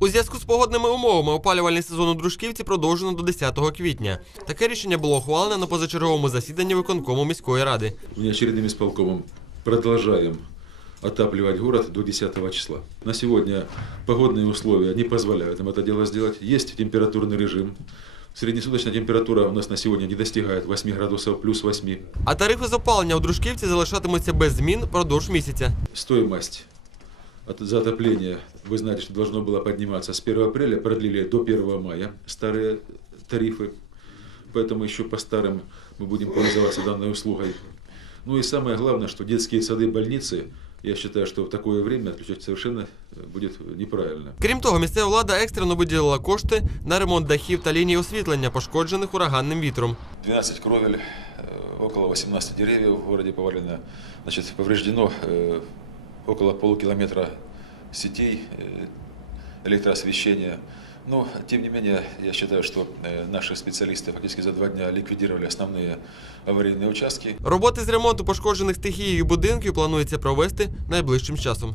У зв'язку з погодними умовами опалювальний сезон у Дружківці продовжено до 10 квітня. Таке рішення було ухвалене на позачерговому засіданні виконкому міської ради. Внеочередным исполкомом продолжаем отапливать город до 10 числа. На сегодня погодные условия не позволяют нам это дело сделать. Есть температурный режим. Среднесуточная температура у нас на сегодня не достигает 8 градусов плюс 8. А тарифи з опалення у Дружківці залишатимуться без змін продовж місяця. Стоимость от- за отопление, вы знаете, что должно было подниматься с 1 апреля, продлили до 1 мая старые тарифы. Поэтому еще по старым мы будем пользоваться данной услугой. Ну и самое главное, что детские сады, больницы, я считаю, что в такое время отключать совершенно э, будет неправильно. Крім того, місцева влада екстрено виділила кошти на ремонт дахів та ліній освітлення, пошкоджених ураганним вітром. 12 кровель, э, около 18 деревьев в городе повалено. Значит, повреждено э, около полукилометра сетей э, электроосвещения. Но, тем не менее, я считаю, что э, наши специалисты фактически за два дня ликвидировали основные аварийные участки. Роботи з ремонту пошкоджених стихією будинків планується провести найближчим часом.